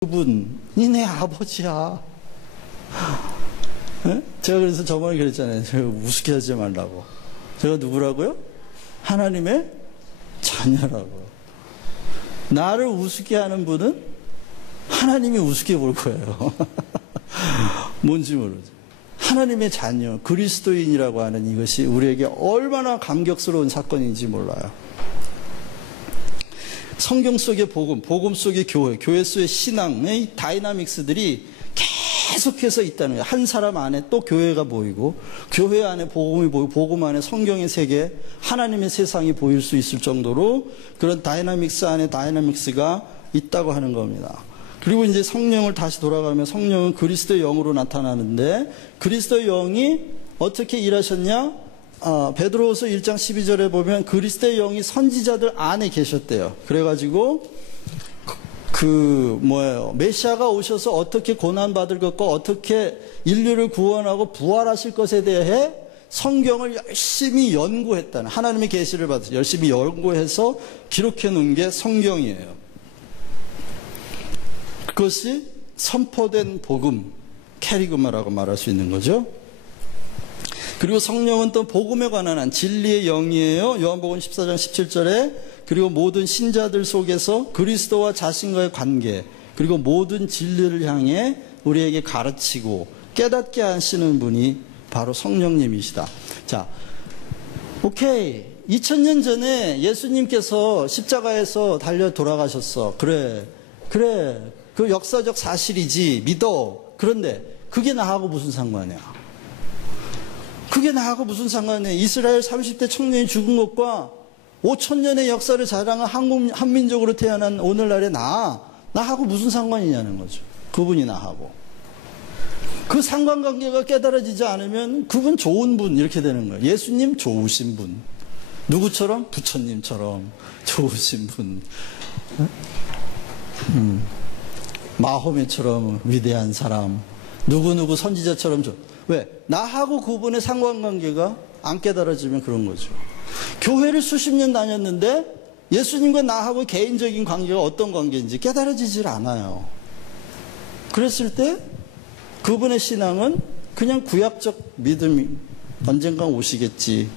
그분이 내 아버지야. 네? 제가 그래서 저번에 그랬잖아요. 제가 우습게 하지 말라고. 제가 누구라고요? 하나님의 자녀라고. 나를 우습게 하는 분은 하나님이 우습게 볼 거예요. 뭔지 모르죠. 하나님의 자녀, 그리스도인이라고 하는 이것이 우리에게 얼마나 감격스러운 사건인지 몰라요. 성경 속의 복음 속의 교회 속의 신앙의 다이나믹스들이 계속해서 있다는 거예요. 한 사람 안에 또 교회가 보이고, 교회 안에 복음이 보이고, 복음 안에 성경의 세계, 하나님의 세상이 보일 수 있을 정도로 그런 다이나믹스 안에 다이나믹스가 있다고 하는 겁니다. 그리고 이제 성령을 다시 돌아가면 성령은 그리스도의 영으로 나타나는데, 그리스도의 영이 어떻게 일하셨냐? 베드로후서 1장 12절에 보면 그리스도의 영이 선지자들 안에 계셨대요. 그래가지고 메시아가 오셔서 어떻게 고난받을 것과 어떻게 인류를 구원하고 부활하실 것에 대해 성경을 열심히 연구했다는, 하나님의 계시를 받아서 열심히 연구해서 기록해 놓은 게 성경이에요. 그것이 선포된 복음, 캐리그마라고 말할 수 있는 거죠. 그리고 성령은 또 복음에 관한 한 진리의 영이에요. 요한복음 14장 17절에 그리고 모든 신자들 속에서 그리스도와 자신과의 관계, 그리고 모든 진리를 향해 우리에게 가르치고 깨닫게 하시는 분이 바로 성령님이시다. 자, 오케이. 2000년 전에 예수님께서 십자가에서 달려 돌아가셨어. 그래. 그 역사적 사실이지. 믿어. 그런데 그게 나하고 무슨 상관이야? 그게 나하고 무슨 상관이야? 이스라엘 30대 청년이 죽은 것과 5000년의 역사를 자랑한 한민족으로 태어난 오늘날의 나하고 무슨 상관이냐는 거죠. 그분이 나하고. 그 상관관계가 깨달아지지 않으면 그분 좋은 분 이렇게 되는 거예요. 예수님 좋으신 분. 누구처럼? 부처님처럼 좋으신 분. 마호메처럼 위대한 사람. 누구누구 선지자처럼 왜? 나하고 그분의 상관관계가 안 깨달아지면 그런 거죠. 교회를 수십 년 다녔는데 예수님과 나하고 개인적인 관계가 어떤 관계인지 깨달아지질 않아요. 그랬을 때 그분의 신앙은 그냥 구약적 믿음이 언젠가 오시겠지.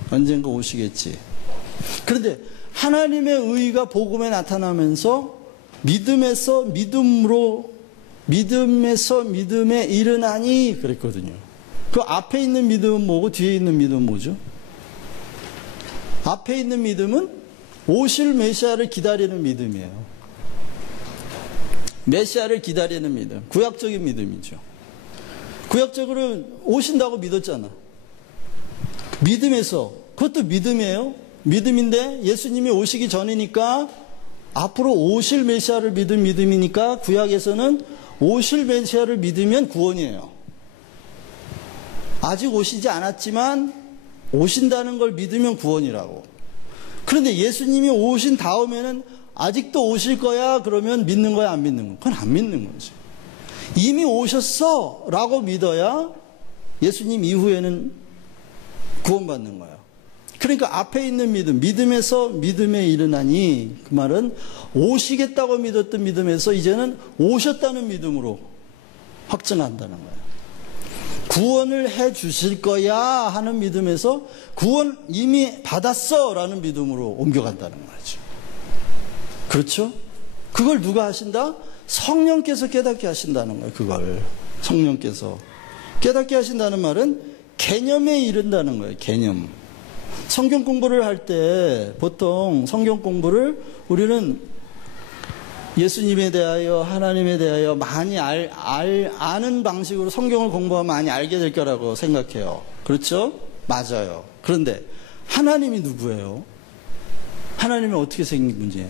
그런데 하나님의 의가 복음에 나타나면서 믿음에서 믿음에 이르나니 그랬거든요. 그 앞에 있는 믿음은 뭐고 뒤에 있는 믿음은 뭐죠? 앞에 있는 믿음은 오실 메시아를 기다리는 믿음이에요. 메시아를 기다리는 믿음. 구약적인 믿음이죠. 구약적으로 오신다고 믿었잖아. 믿음에서, 그것도 믿음이에요. 믿음인데 예수님이 오시기 전이니까 앞으로 오실 메시아를 믿은 믿음이니까 구약에서는 오실 메시아를 믿으면 구원이에요. 아직 오시지 않았지만 오신다는 걸 믿으면 구원이라고. 그런데 예수님이 오신 다음에는 아직도 오실 거야 그러면 믿는 거야 안 믿는 거야? 그건 안 믿는 거지. 이미 오셨어 라고 믿어야 예수님 이후에는 구원받는 거야. 그러니까 앞에 있는 믿음에서 믿음에 이르나니, 그 말은 오시겠다고 믿었던 믿음에서 이제는 오셨다는 믿음으로 확증한다는 거예요. 구원을 해 주실 거야 하는 믿음에서 구원 이미 받았어 라는 믿음으로 옮겨간다는 거죠. 그렇죠? 그걸 누가 하신다? 성령께서 깨닫게 하신다는 거예요. 그걸 성령께서 깨닫게 하신다는 말은 개념에 이른다는 거예요. 개념. 성경 공부를 할 때 보통 성경 공부를 우리는 예수님에 대하여 하나님에 대하여 많이 아는 방식으로 성경을 공부하면 많이 알게 될 거라고 생각해요. 그렇죠? 맞아요. 그런데 하나님이 누구예요? 하나님이 어떻게 생긴 문제예요?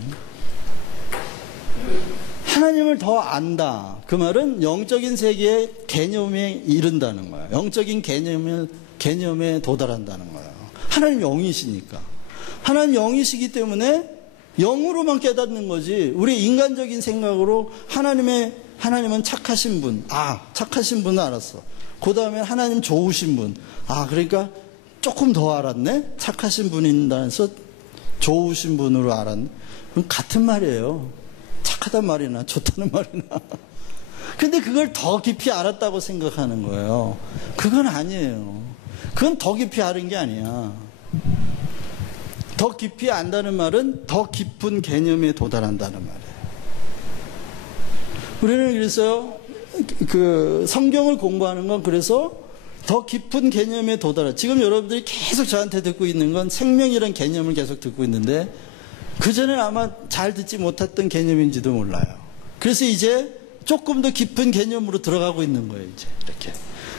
하나님을 더 안다. 그 말은 영적인 세계의 개념에 이른다는 거예요. 영적인 개념에 도달한다는 거예요. 하나님 영이시니까. 하나님 영이시기 때문에 영으로만 깨닫는 거지. 우리 인간적인 생각으로 하나님은 착하신 분. 착하신 분은 알았어. 그 다음에 하나님 좋으신 분. 그러니까 조금 더 알았네. 착하신 분인다면서 좋으신 분으로 알았네. 그럼 같은 말이에요. 착하단 말이나 좋다는 말이나 근데 그걸 더 깊이 알았다고 생각하는 거예요. 그건 아니에요. 그건 더 깊이 아는 게 아니야. 더 깊이 안다는 말은 더 깊은 개념에 도달한다는 말이에요. 우리는 그래서 그 성경을 공부하는 건 그래서 더 깊은 개념에 도달해. 지금 여러분들이 계속 저한테 듣고 있는 건 생명이라는 개념을 계속 듣고 있는데 그전에는 아마 잘 듣지 못했던 개념인지도 몰라요. 그래서 이제 조금 더 깊은 개념으로 들어가고 있는 거예요, 이제. 이렇게.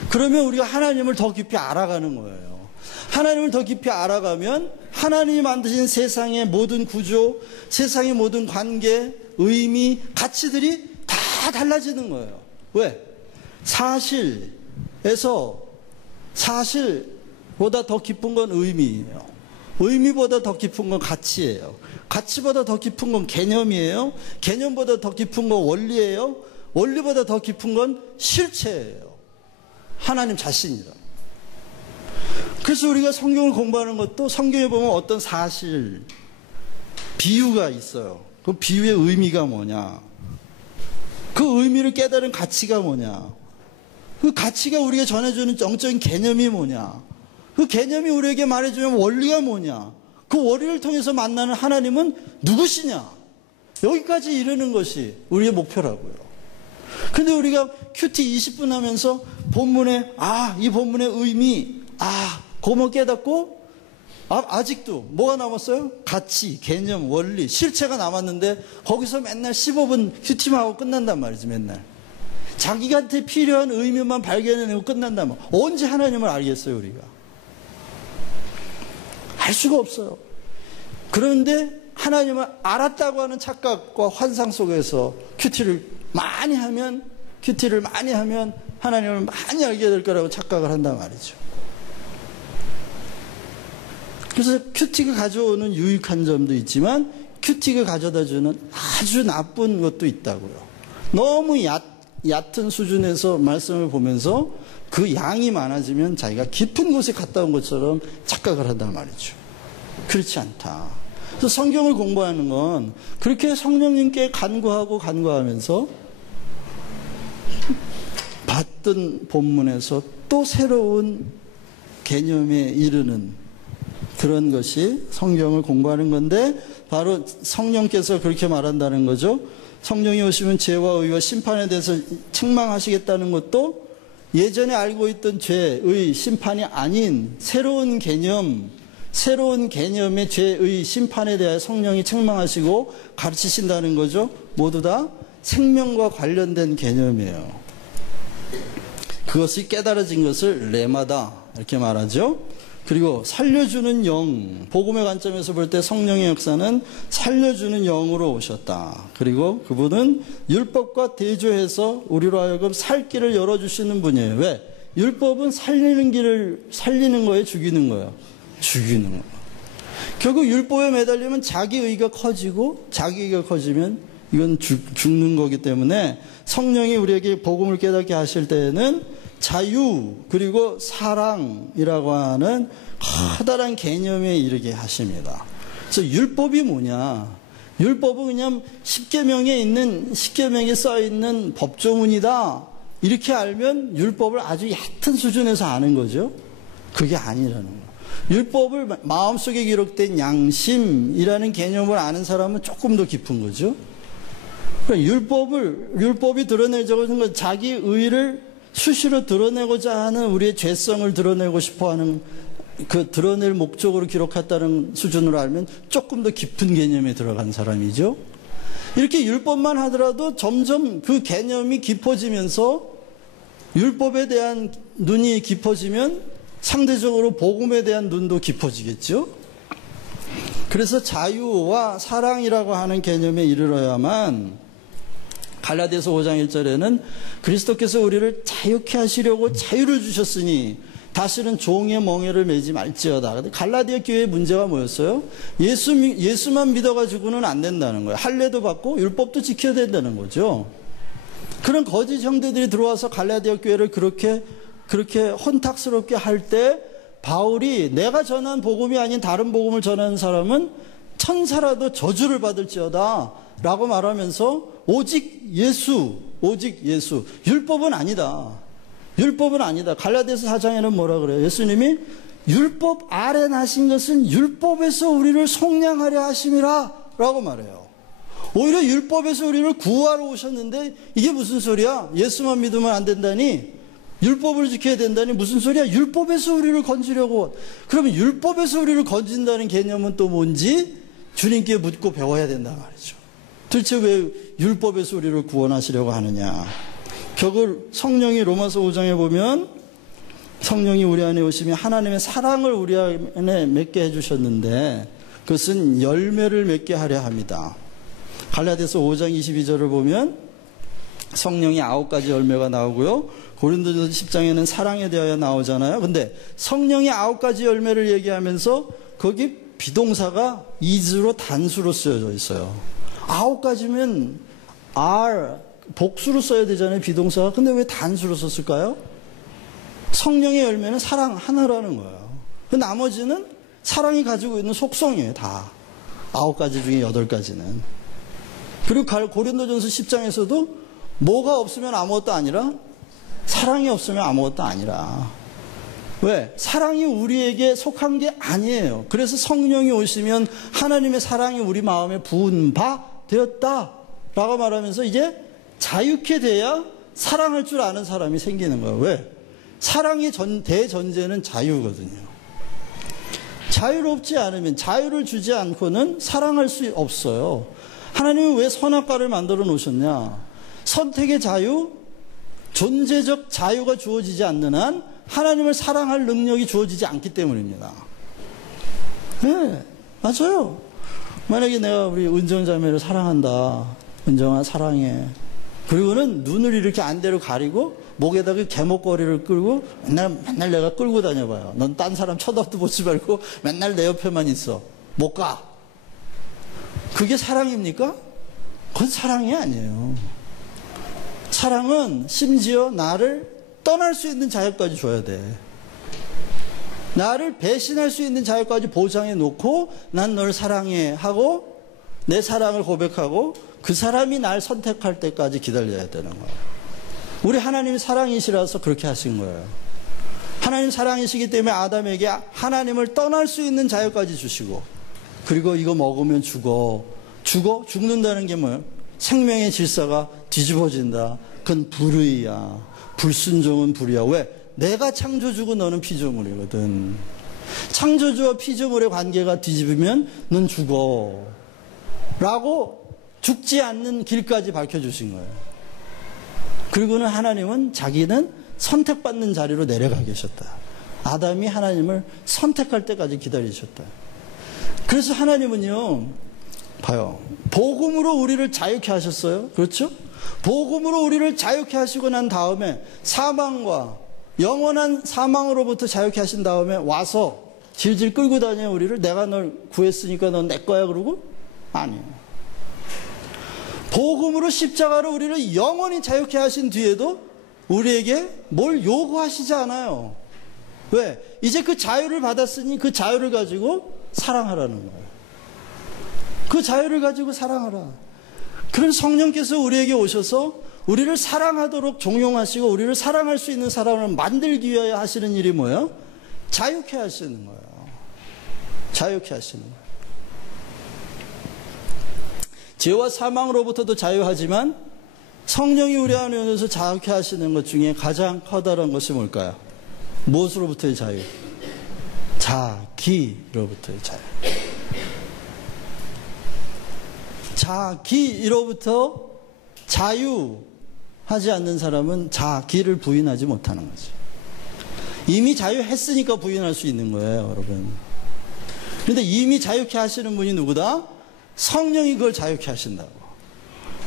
그러면 우리가 하나님을 더 깊이 알아가는 거예요. 하나님을 더 깊이 알아가면 하나님이 만드신 세상의 모든 구조, 세상의 모든 관계, 의미, 가치들이 다 달라지는 거예요. 왜? 사실보다 더 깊은 건 의미예요. 의미보다 더 깊은 건 가치예요. 가치보다 더 깊은 건 개념이에요. 개념보다 더 깊은 건 원리예요. 원리보다 더 깊은 건 실체예요. 하나님 자신이라. 그래서 우리가 성경을 공부하는 것도 성경에 보면 어떤 사실, 비유가 있어요. 그 비유의 의미가 뭐냐? 그 의미를 깨달은 가치가 뭐냐? 그 가치가 우리가 전해주는 영적인 개념이 뭐냐? 그 개념이 우리에게 말해주는 원리가 뭐냐? 그 원리를 통해서 만나는 하나님은 누구시냐? 여기까지 이르는 것이 우리의 목표라고요. 근데 우리가 큐티 20분 하면서 본문에, 이 본문의 의미, 그거 깨닫고, 아직도 뭐가 남았어요? 가치, 개념, 원리, 실체가 남았는데 거기서 맨날 15분 큐티만 하고 끝난단 말이지, 맨날. 자기한테 필요한 의미만 발견해내고 끝난단 말이에요. 언제 하나님을 알겠어요, 우리가? 알 수가 없어요. 그런데 하나님을 알았다고 하는 착각과 환상 속에서 큐티를 많이 하면 하나님을 많이 알게 될 거라고 착각을 한단 말이죠. 그래서 큐티가 가져오는 유익한 점도 있지만 큐티가 가져다주는 아주 나쁜 것도 있다고요. 너무 얕은 수준에서 말씀을 보면서 그 양이 많아지면 자기가 깊은 곳에 갔다 온 것처럼 착각을 한단 말이죠. 그렇지 않다. 그래서 성경을 공부하는 건 그렇게 성령님께 간구하면서 봤던 본문에서 또 새로운 개념에 이르는 그런 것이 성경을 공부하는 건데 바로 성령께서 그렇게 말한다는 거죠. 성령이 오시면 죄와 의와 심판에 대해서 책망하시겠다는 것도 예전에 알고 있던 죄의 심판이 아닌 새로운 개념의 죄의 심판에 대해 성령이 책망하시고 가르치신다는 거죠. 모두 다 생명과 관련된 개념이에요. 그것이 깨달아진 것을 레마다 이렇게 말하죠. 그리고 살려주는 영, 복음의 관점에서 볼 때 성령의 역사는 살려주는 영으로 오셨다. 그리고 그분은 율법과 대조해서 우리로 하여금 살 길을 열어주시는 분이에요. 왜? 율법은 살리는 거예요? 죽이는 거예요? 죽이는 거예요. 결국 율법에 매달리면 자기 의가 커지고 자기 의가 커지면 이건 죽는 거기 때문에 성령이 우리에게 복음을 깨닫게 하실 때에는 자유 그리고 사랑이라고 하는 커다란 개념에 이르게 하십니다. 그래서 율법이 뭐냐? 율법은 그냥 십계명에 써 있는 법조문이다. 이렇게 알면 율법을 아주 얕은 수준에서 아는 거죠. 그게 아니라는 거예요. 율법을 마음속에 기록된 양심이라는 개념을 아는 사람은 조금 더 깊은 거죠. 율법이 드러내자고 건 자기 의를 수시로 드러내고자 하는 우리의 죄성을 드러내고 싶어 하는 그 드러낼 목적으로 기록했다는 수준으로 알면 조금 더 깊은 개념에 들어간 사람이죠. 이렇게 율법만 하더라도 점점 그 개념이 깊어지면서 율법에 대한 눈이 깊어지면 상대적으로 복음에 대한 눈도 깊어지겠죠. 그래서 자유와 사랑이라고 하는 개념에 이르러야만 갈라디아서 5장 1절에는 그리스도께서 우리를 자유케 하시려고 자유를 주셨으니 다시는 종의 멍에를 매지 말지어다. 근데 갈라디아 교회의 문제가 뭐였어요? 예수만 믿어가지고는 안 된다는 거예요. 할례도 받고 율법도 지켜야 된다는 거죠. 그런 거짓 형제들이 들어와서 갈라디아 교회를 그렇게 혼탁스럽게 할 때 바울이 내가 전한 복음이 아닌 다른 복음을 전하는 사람은 천사라도 저주를 받을지어다. 라고 말하면서 오직 예수, 율법은 아니다. 율법은 아니다. 갈라디아서 4장에는 뭐라 그래요? 예수님이 율법 아래 나신 것은 율법에서 우리를 속량하려 하심이라 라고 말해요. 오히려 율법에서 우리를 구하러 오셨는데 이게 무슨 소리야? 예수만 믿으면 안 된다니? 율법을 지켜야 된다니 무슨 소리야? 율법에서 우리를 건지려고. 그러면 율법에서 우리를 건진다는 개념은 또 뭔지 주님께 묻고 배워야 된다 말이죠. 도대체 왜 율법에서 우리를 구원하시려고 하느냐? 결국 성령이 로마서 5장에 보면 성령이 우리 안에 오시면 하나님의 사랑을 우리 안에 맺게 해주셨는데 그것은 열매를 맺게 하려 합니다. 갈라디아서 5장 22절을 보면 성령이 9가지 열매가 나오고요. 고린도전서 10장에는 사랑에 대하여 나오잖아요. 근데 성령이 9가지 열매를 얘기하면서 거기 비동사가 is로 단수로 쓰여져 있어요. 9가지면 are 복수로 써야 되잖아요, 비동사가. 근데 왜 단수로 썼을까요? 성령의 열매는 사랑 하나라는 거예요. 그 나머지는 사랑이 가지고 있는 속성이에요, 다. 9가지 중에 8가지는. 그리고 고린도전서 10장에서도 뭐가 없으면 아무것도 아니라 사랑이 없으면 아무것도 아니라. 왜? 사랑이 우리에게 속한 게 아니에요. 그래서 성령이 오시면 하나님의 사랑이 우리 마음에 부은 바 되었다 라고 말하면서 이제 자유케 돼야 사랑할 줄 아는 사람이 생기는 거예요. 왜? 사랑의 대전제는 자유거든요. 자유롭지 않으면, 자유를 주지 않고는 사랑할 수 없어요. 하나님은 왜 선악과를 만들어 놓으셨냐? 선택의 자유, 존재적 자유가 주어지지 않는 한 하나님을 사랑할 능력이 주어지지 않기 때문입니다. 네, 맞아요. 만약에 내가 우리 은정 자매를 사랑한다. 은정아 사랑해. 그리고는 눈을 이렇게 안대로 가리고 목에다가 개목걸이를 끌고 맨날 내가 끌고 다녀봐요. 넌 딴 사람 쳐다도 보지 말고 맨날 내 옆에만 있어. 못 가. 그게 사랑입니까? 그건 사랑이 아니에요. 사랑은 심지어 나를 떠날 수 있는 자유까지 줘야 돼. 나를 배신할 수 있는 자유까지 보장해 놓고 난 널 사랑해 하고 내 사랑을 고백하고 그 사람이 날 선택할 때까지 기다려야 되는 거예요. 우리 하나님이 사랑이시라서 그렇게 하신 거예요. 하나님 사랑이시기 때문에 아담에게 하나님을 떠날 수 있는 자유까지 주시고 그리고 이거 먹으면 죽는다는 게 뭐예요? 생명의 질서가 뒤집어진다. 그건 불의야. 불순종은 불의야. 왜? 내가 창조주고 너는 피조물이거든. 창조주와 피조물의 관계가 뒤집으면 넌 죽어 라고 죽지 않는 길까지 밝혀주신 거예요. 그리고는 하나님은 자기는 선택받는 자리로 내려가 계셨다. 아담이 하나님을 선택할 때까지 기다리셨다. 그래서 하나님은요, 봐요. 복음으로 우리를 자유케 하셨어요. 그렇죠? 복음으로 우리를 자유케 하시고 난 다음에 사망과 영원한 사망으로부터 자유케 하신 다음에 와서 질질 끌고 다녀 우리를. 내가 널 구했으니까 넌 내 거야 그러고? 아니에요. 복음으로 십자가로 우리를 영원히 자유케 하신 뒤에도 우리에게 뭘 요구하시지 않아요. 왜? 이제 그 자유를 받았으니 그 자유를 가지고 사랑하라는 거예요. 그 자유를 가지고 사랑하라. 그런 성령께서 우리에게 오셔서 우리를 사랑하도록 종용하시고 우리를 사랑할 수 있는 사람을 만들기 위하여 하시는 일이 뭐예요? 자유케 하시는 거예요. 자유케 하시는 거예요. 죄와 사망으로부터도 자유하지만 성령이 우리 안에 오셔서 자유케 하시는 것 중에 가장 커다란 것이 뭘까요? 무엇으로부터의 자유? 자기로부터의 자유. 자기로부터 자유하지 않는 사람은 자기를 부인하지 못하는 거죠. 이미 자유했으니까 부인할 수 있는 거예요, 여러분. 그런데 이미 자유케 하시는 분이 누구다? 성령이 그걸 자유케 하신다고.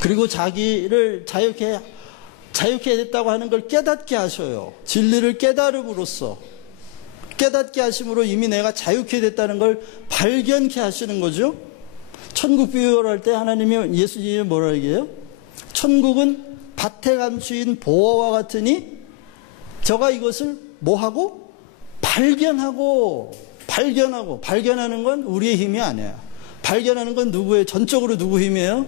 그리고 자기를 자유케 됐다고 하는 걸 깨닫게 하셔요. 진리를 깨달음으로써 깨닫게 하심으로 이미 내가 자유케 됐다는 걸 발견케 하시는 거죠. 천국 비유를 할 때 하나님이 예수님이 뭐라 얘기해요? 천국은 밭에 감추인 보화와 같으니 저가 이것을 뭐하고? 발견하는 건 우리의 힘이 아니에요. 발견하는 건 누구의 전적으로 누구 힘이에요?